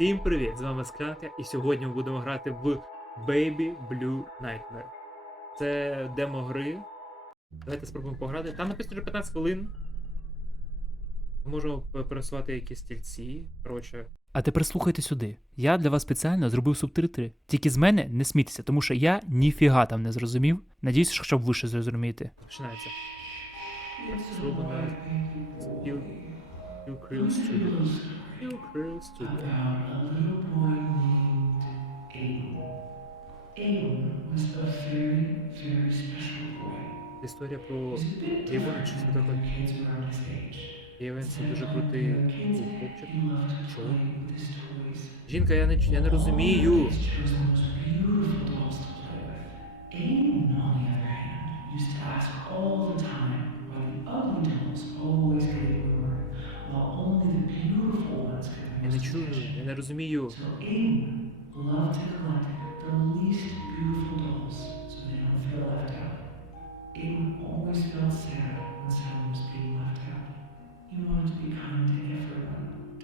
Всім привіт! З вами Склянка, і сьогодні ми будемо грати в Baby Blue Nightmare. Це демо гри. Давайте спробуємо пограти. Там написано вже 15 хвилин. Ми можемо пересувати якісь стільці. Коротше, А тепер слухайте сюди. Я для вас спеціально зробив субтитри. Тільки з мене не смійтеся, тому що я ніфіга там не зрозумів. Надіюсь, що ви ще зрозумієте. починається. Studio. Krill Studio. about a little boy named Aiden. Aiden was a very, very special boy. Історія про different що це age. Євен це дуже крутий хлопчик. to toys. Жінка, я не, я не розумію.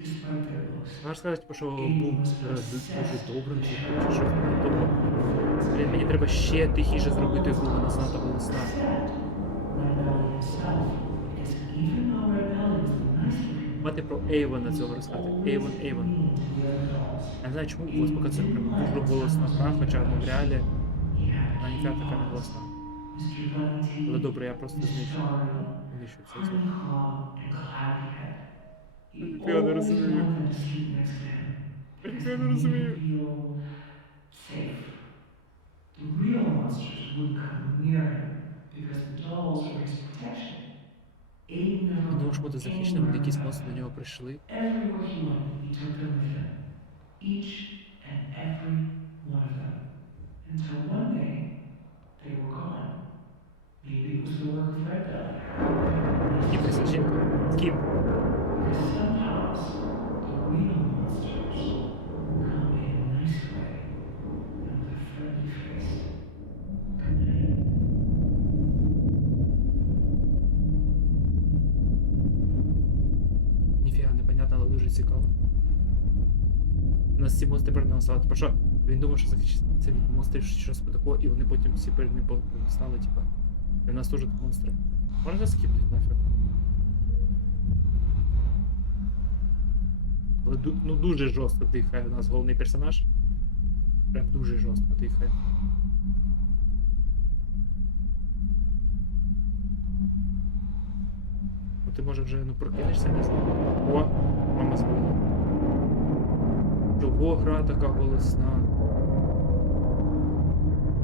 Despite their looks. Можна сказати, типу, що був е, ду- дуже добрим, чи щось. Тобто, блін, мені треба ще тихіше зробити гру, вона занадто голосна. Мати про Ейвона цього розказати. Ейвон, Ейвон. the. Я не знаю, чому у вас прям дуже голосна гра, хоча в реалі вона ніфіга така не голосна. Але добре, я просто знищу. Знищу цей звук. Я не розумію. Я не розумію. The real monsters wouldn't come near him because the dolls were his protection. Що буде went захищеним, але якісь монстри до нього прийшли. Everywhere жінка. went, дуже цікаво. У нас ці монстри ним стали. Типа що? Він думав, що захиститься від монстрів чи щось такого, і вони потім всі перед ним стали, типа. І в нас теж монстри. Можна скіпнути нафіг? Але ну дуже жорстко дихає у нас головний персонаж. Прям дуже жорстко дихає. Ти може вже ну прокинешся, не знаю. О, мама звонила. Чого гра така голосна?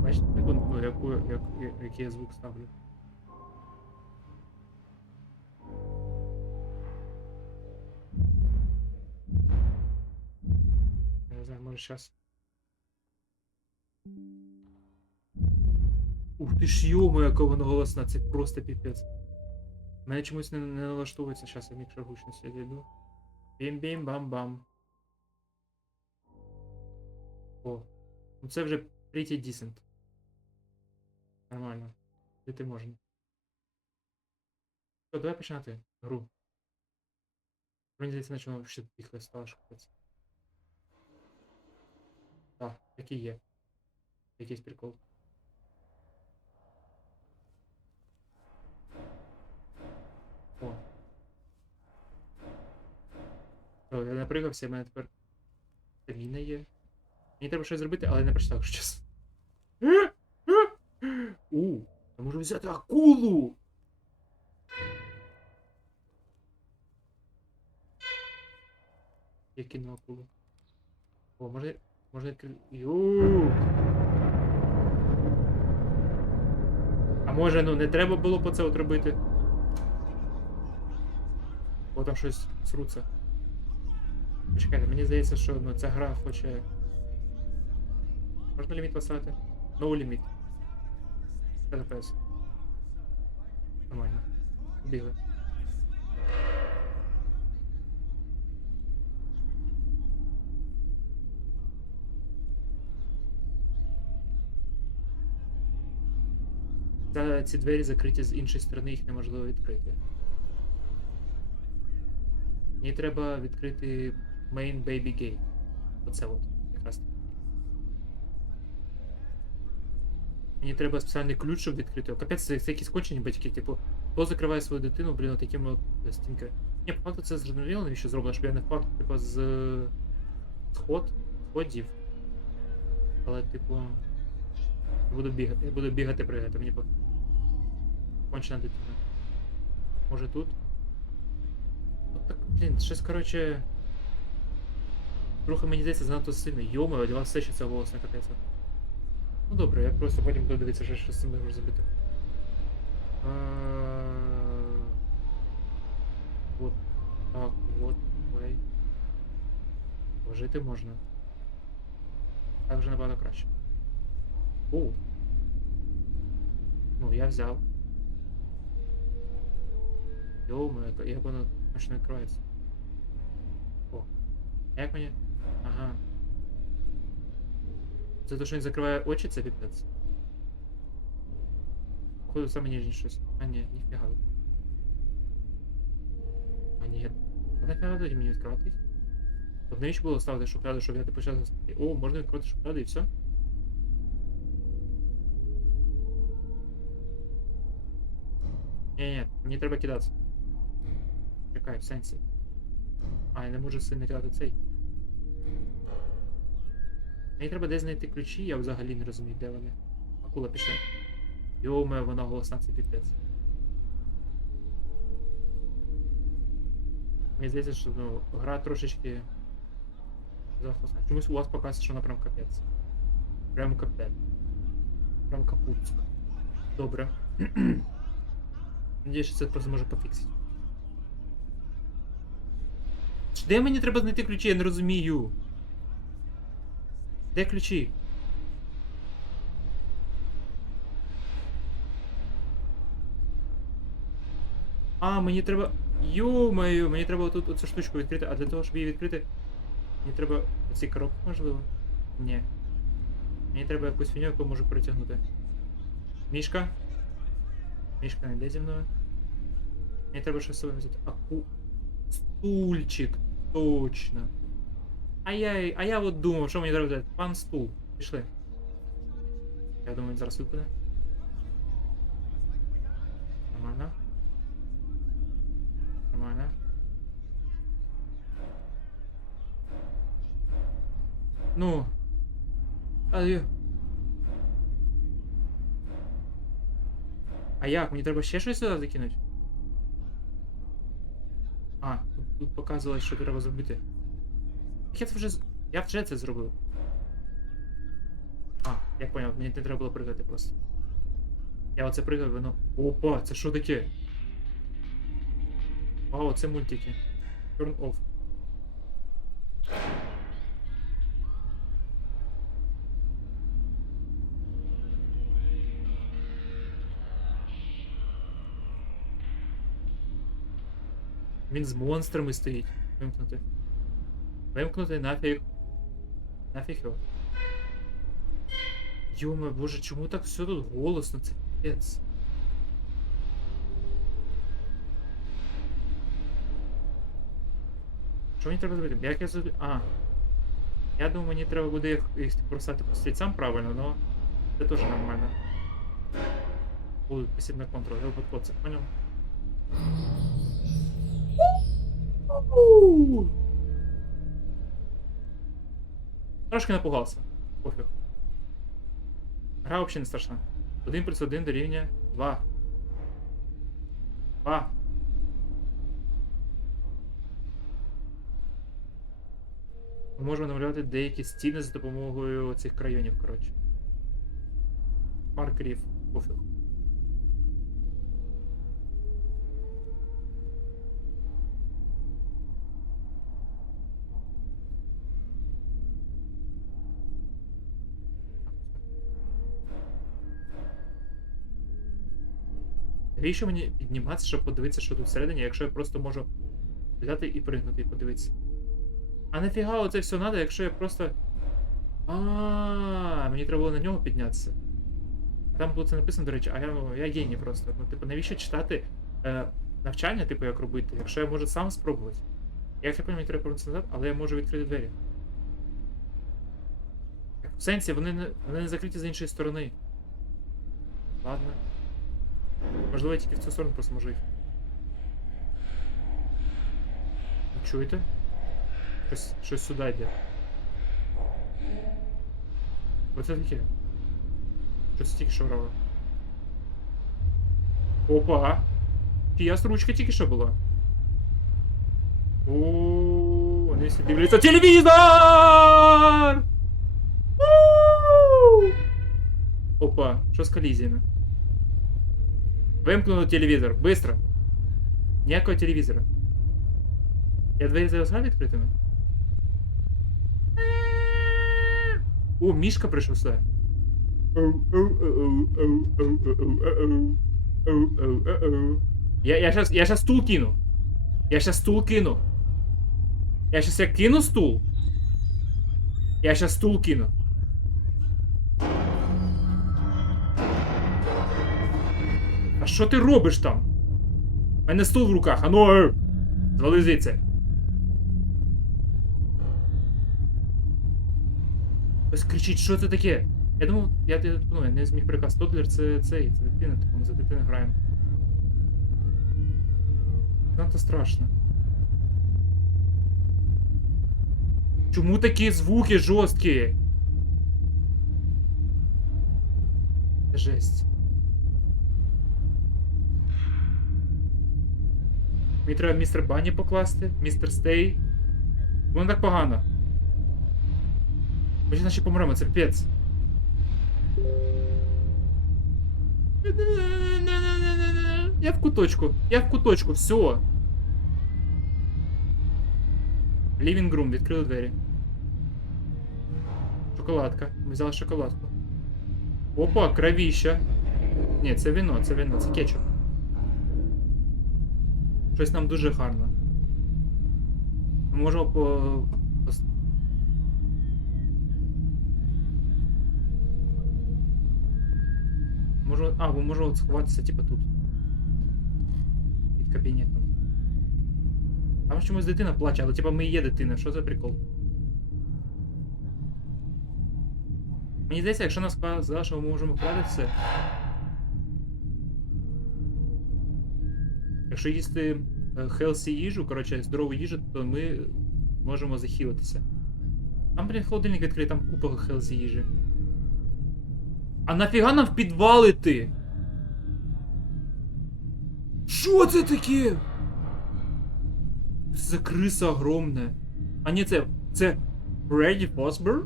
Бачите, ну, яку, як, який я звук ставлю. Я не знаю, може зараз. Ух ти ж йому, яка вона голосна, це просто піпець. Мене чомусь не, не налаштовується, зараз я мікшер гучності дійду. Бім-бім-бам-бам. О, ну це вже pretty decent. Нормально. Жити можна. Що, давай починати гру. Мені здається, наче воно ще тихо стало шукатися. Так, такий є. Якийсь прикол. Я напригався, в мене тепер стаміна є. Мені треба щось зробити, але я не прочитав, що чесно. У, я можу взяти акулу! Я кину акулу. О, може, може відкрити. Юк! А може, ну не треба було по це от робити? Бо там щось сруться. Почекайте, мені здається, що ну, ця гра хоче. Можна ліміт поставити? No limit. 5 Нормально. Бігли. Та ці двері закриті з іншої сторони, їх неможливо відкрити. Мені треба відкрити main baby gate. Оце от, якраз. Мені треба спеціальний ключ, щоб відкрити. Капець, це, це якісь кончені батьки, типу, хто закриває свою дитину, блін, таким от е. Ні, по факту це зрозуміло, навіщо зроблено, щоб я не впав, типу, з сход, сходів. Але, типу. Буду бігати, буду бігати, пригати, мені по. Кончена дитина. Може тут? От так, блін, щось, коротше. Трохи мені здається занадто сильно. Йома, для вас все ще це голосно капець. Ну добре, я просто потім буду дивитися, що щось з цим можу зробити. А, Вот так, вот, давай. Жити можна. Так вже набагато краще. О. Ну, я взяв. Йома, як воно точно відкривається. О. Як мені? Ага. Це то, що він закриває очі, це піпець. Походу саме ніжні щось. А ні, ніфіга. А ні. А нафіга тоді мені відкривати? От навіщо було ставити шухляду, щоб я типу зараз... О, можна відкрити шухляду і все? Ні, ні, мені треба кидатися. Чекай, в сенсі. А, я не можу сильно кидати цей. Мені треба десь знайти ключі, я взагалі не розумію, де вони. Акула пішла. Йоме, вона голосна, це піпець. Мені здається, що ну, гра трошечки. Захосна. Чомусь у вас показує, що вона прям капець. Прям капець. Прям капуцька. Добре. Надіюсь, що це просто може пофіксити. Де мені треба знайти ключі? Я не розумію. Де ключі? А, мені треба. Йо-моє, мені треба тут оцю штучку відкрити, а для того, щоб її відкрити. Мені треба. Оці коробки, можливо? Ні. Мені треба якусь фіню, яку можу перетягнути. Мішка? Мішка не йде зі мною. Мені треба щось з собою взяти. Аку. Стульчик. Точно. А я, а я от думав, що мені треба взяти. Пан стул. Пішли. Я думаю, він зараз випаде. Нормально. Нормально. Ну. А, й- а як? Мені треба ще щось сюди закинути? А, тут, тут показувалось, що треба зробити. Я це вже. Я вже це зробив. А, я поняв, мені не треба було пригати просто. Я оце пригав, воно. Опа, це що таке? Вау, це мультики. Turn off. Він з монстрами стоїть. Вимкнути. Вимкнути нафіг. Нафіг його. Йоме, боже, чому так все тут голосно? Це пець. Що мені треба зробити? Як я зроблю? А. Я думаю, мені треба буде їх, їх бросати по стільцям правильно, но це теж нормально. Будуть посіб контроль, я випадково це Трошки напугався. Пофіг. Гра взагалі не страшна. 1 плюс 1 дорівнює 2. 2. Ми можемо намалювати деякі стіни за допомогою цих крайонів, коротше. Маркерів, пофіг. Навіщо мені підніматися, щоб подивитися, що тут всередині, якщо я просто можу взяти і пригнути і подивитися. А нафіга оце все надо, якщо я просто. А, мені треба було на нього піднятися. Там було це написано, до речі, а я, ну, я геній просто. Ну, типу, навіщо читати е, навчання, типу, як робити, якщо я можу сам спробувати. Як я пам'ятаю, треба повернутися назад, але я можу відкрити двері. В сенсі, вони не, вони не закриті з іншої сторони. Ладно. Можливо, я тільки в цю сторону просто можу їх. Чуєте? Щось, щось сюди йде. Оце таке. Щось тільки що грало. Опа! Чиясь ручка тільки що була. О, вони всі дивляться телевізор! Опа, що з колізіями? Вимкнули телевізор, быстро. Ніякого телевізора. Я двері залишав відкритими? О, Мішка прийшов сюди. Я, я щас, я щас стул кину. Я щас стул кину. Я щас я кину стул. Я щас стул кину. Що ти робиш там? У мене стул в руках, а ну! Звали звідси. Хтось кричить, що це таке? Я думав, я, я, ну, я не зміг приказ. Тодлер це цей, це дитина, типу ми за дитину граємо. Надто страшно. Чому такі звуки жорсткі? Жесть. Мені треба містер Банні покласти, містер Стей. Воно так погано. Ми ж наче помремо, це піпець. Я в куточку, я в куточку, все. Living room, відкрили двері. Шоколадка. Ми взяли шоколадку. Опа, кровіща. Ні, це вино, це вино, це кетчуп. Щось нам дуже гарно. Ми можемо по. Можемо. А, можемо от сховатися, типа тут. Під кабінетом. Там чомусь дитина плаче, але типа ми і є дитина, що за прикол? Мені здається, якщо нам сказали, що ми можемо вкладатися. Якщо їсти хелсі їжу, коротше, здорову їжу, то ми можемо захилитися. Там, блін, холодильник відкритий, там купа хелсі їжі. А нафіга нам в підвал іти? Що це таке? Це криса огромне. А ні, це. Це. Фредді Фосбер?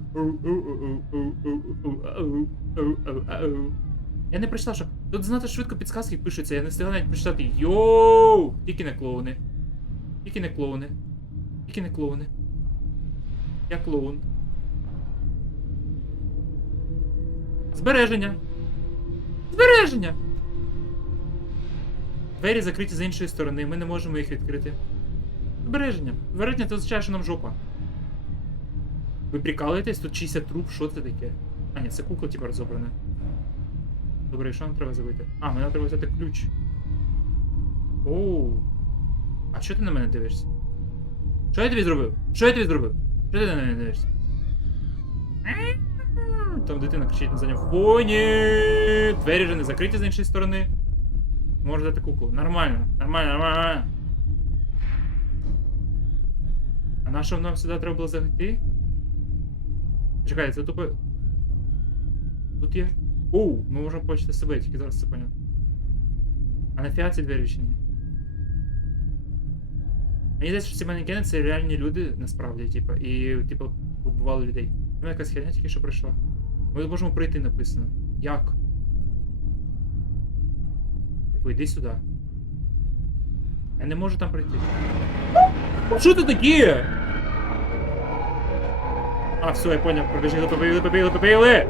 Я не прочитав, що. Тут знати швидко підсказки пишуться, я не встигаю навіть прочитати. Йоу! Тільки не клоуни. Тільки не клоуни. Тільки не клоуни. Я клоун. Збереження. Збереження. Двері закриті з іншої сторони, ми не можемо їх відкрити. Збереження. Збереження це означає, що нам жопа. Ви прикалуєтесь? Тут 60 труп, що це таке? А, ні, це кукла типа розобрана. Добре, що нам треба зробити? А, мені треба взяти ключ. Оу. А що ти на мене дивишся? Що я тобі зробив? Що я тобі зробив? Що ти на мене дивишся? Там дитина кричить на задньому фоні. Двері вже не закриті з іншої сторони. Можна дати куклу. Нормально, нормально, нормально. А на що нам сюди треба було зайти? Чекай, це тупо. Тут є. Оу, ми можемо почати себе, тільки зараз це поняв. А нафіга ці двері відчинені? Мені здається, що ці манекени це реальні люди насправді, типа, і типу вбивали людей. Ну якась херня тільки що прийшла. Ми можемо пройти написано. Як? Типу, йди сюди. Я не можу там пройти. Що це таке? А, все, я понял. Побіжили, побігли, побігли, побігли!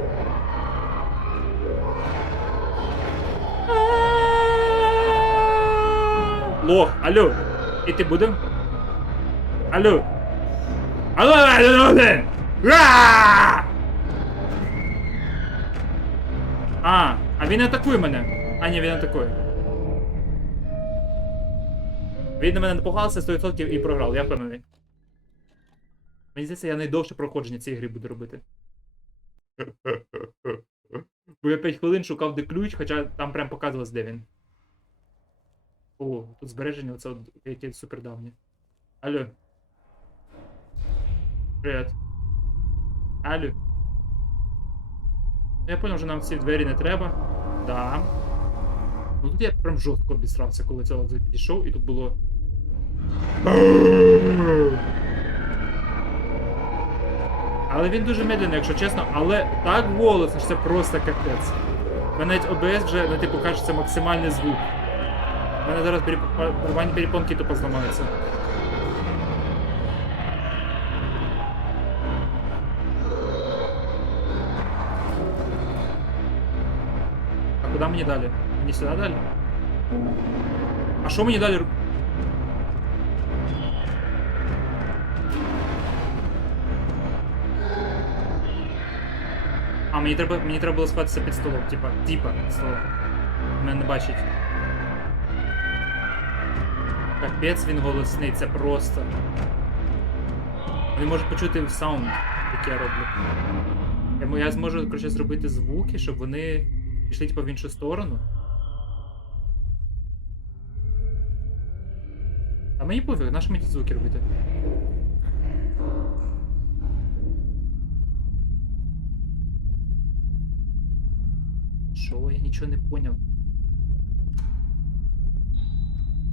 Лох, алло, іти будем? Алло. Алло, алло, алло! А, а він атакує мене. А, ні, він атакує. Він на мене напугався 100% і програв, я впевнений. Мені здається, я найдовше проходження цієї гри буду робити. Бо я 5 хвилин шукав де ключ, хоча там прям показувалось, де він. О, тут збереження, оце яке супер давнє. Алло. Привет. Алло. Я понял, що нам ці двері не треба. Да. Ну тут я прям жорстко обісрався, коли цього підійшов, і тут було. Але він дуже медленний, якщо чесно, але так голосно, що це просто капець. Мене навіть ОБС вже, ну, типу, каже, це максимальний звук. У мене зараз переп- барабанні перепонки тупо зламаються. А куди мені далі? Мені сюди далі? А що мені далі? ру- А, мені треба, мені треба було сховатися під столом, типа, типа під столом. Мене не бачить. Капець він голосний, це просто. Він може почути саунд, який я роблю. Я, зможу, коротше, зробити звуки, щоб вони пішли типу, в іншу сторону. А мені пофіг, на що мені ті звуки робити? Що? Я нічого не поняв.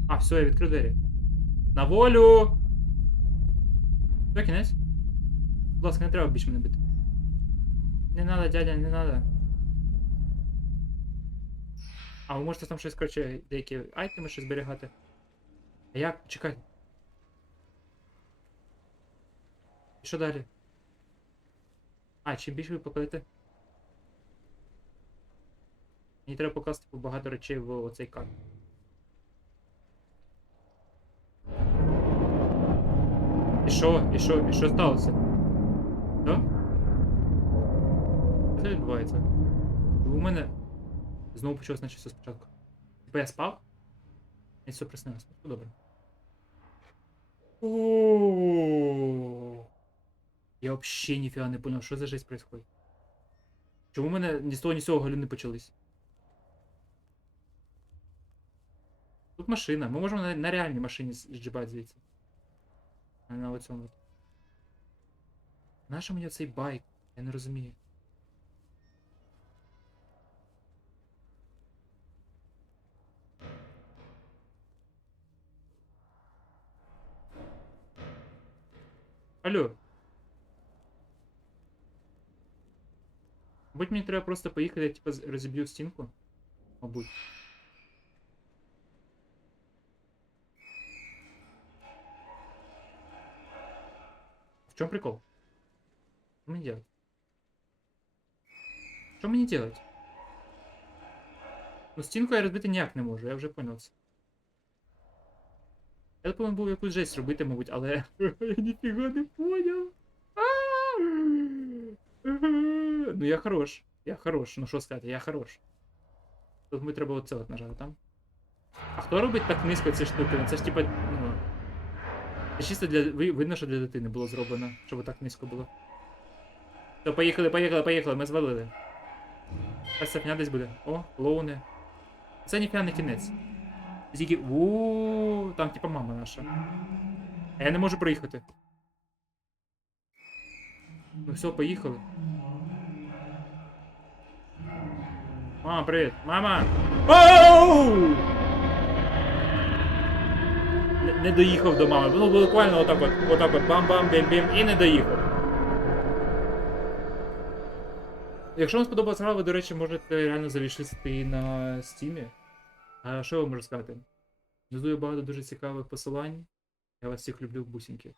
А, все, я відкрив двері. На волю! Все, кінець? Будь ласка, не треба більше мене бити. Не надо, дядя, не надо. А ви можете там щось, коротше, деякі айтеми щось зберігати. А як? Чекай. І що далі? А, чим більше ви покладете? Мені треба покласти багато речей в оцей карт. І що? І що? І що сталося? Що? Що відбувається? У мене знову почалось наче все спочатку. Типа я спав? І все приснилось. Ну, добре. Я вообще ніфіга не понял, що за жесть происходит. Чому в мене ні з того, ні з цього галюни почались? Тут машина. Ми можемо на, на реальній машині зджибати звідси. А не на оцьому. от. Нащо мені цей байк? Я не розумію. Алло. Мабуть, мені треба просто поїхати, я типа з- розіб'ю стінку. Мабуть. Чем прикол? Что мне делать? Что мне делать? Ну, стінку я розбити ніяк не можу, я вже понял це. Я повинен був якусь жесть робити, мабуть, але я ніфіга не поняв. Ну я хорош. Я хорош. Ну що сказати, я хорош. Тут ми треба оце от нажати, там. А хто робить так низько ці штуки? Ну, Це ж типа, ну. Чисто для. Видно, що для дитини було зроблено, щоб так низько було. То поїхали, поїхали, поїхали, ми звалили. Ось ця десь буде. О, клоуни. Це ніфіга не кінець. Тільки. Ууу, там типа мама наша. А я не можу проїхати. Ну все, поїхали. Мама, привіт. Мама! Оу! Не, доїхав до мами. Ну, буквально отак от, отак от бам-бам, бім-бім, і не доїхав. Якщо вам сподобалася гра, ви, до речі, можете реально завішити на стімі. А що я вам можу сказати? Внизу є багато дуже цікавих посилань. Я вас всіх люблю, бусінки.